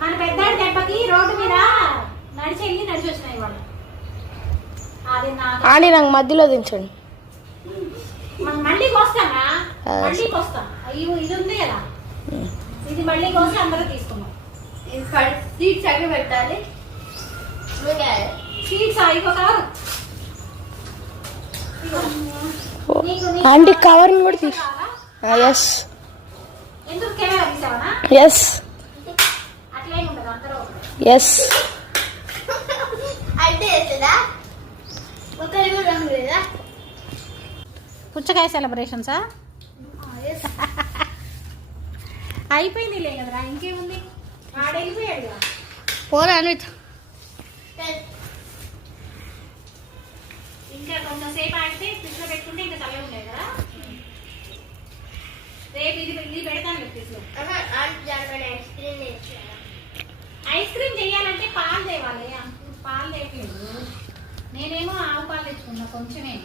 మన పెద్దాడి దెబ్బకి రోడ్డు మీద నడిచి వెళ్ళి నడిచి వచ్చినాయి వాళ్ళు. ఆంటీ నాకు మధ్యలో దించండి. మళ్ళీ కోస్తానా? మళ్ళీ కోస్తాం. ఇది ఉంది కదా, ఇది మళ్ళీ కోసి అందరూ తీసుకున్నాం. సీట్స్ అక్కడ పెట్టాలి. సీట్స్ అయిపోతారు. ఆంటీ కవర్ కూడా తీసు. ఎస్ ఎందుకు కెమెరా తీసావనా? ఎస్ అట్లే ఉండదు అందరూ. ఎస్ అంటే ఒకరి కూడా రంగు లేదా? పుచ్చకాయ సెలబ్రేషన్సా? అయిపోయింది లే కదరా, ఇంకేముంది? వాడు వెళ్ళిపోయాడు. పోరా అన్విత్. ఇంకా కొంచెం సేపు ఆడితే ఫ్రిడ్జ్ లో పెట్టుకుంటే ఇంకా చల్లగా ఉంటాయి కదా. రేపు ఇది పెడతాను ఫ్రిడ్జ్ లో. ఐస్ క్రీమ్ చేయాలంటే పాలు తేవాలి. పాలు తేపలేదు. నేనేమో ఆవు పాలు తెచ్చుకున్నా కొంచెమే.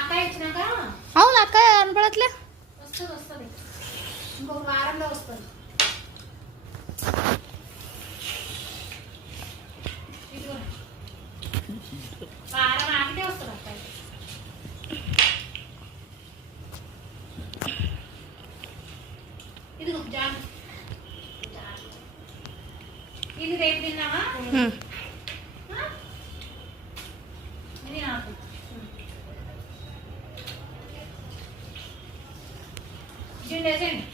అక్క ఇచ్చినాక. అవును అక్క కనపడట్లే. వస్తుంది ఇంకొక వారంలో వస్తుంది. వారం ఆగితే వస్తుంది అక్క. ఇది జాన్, ఇది రేపు తిన్నావా? ఇది నాకు వేసేయండి.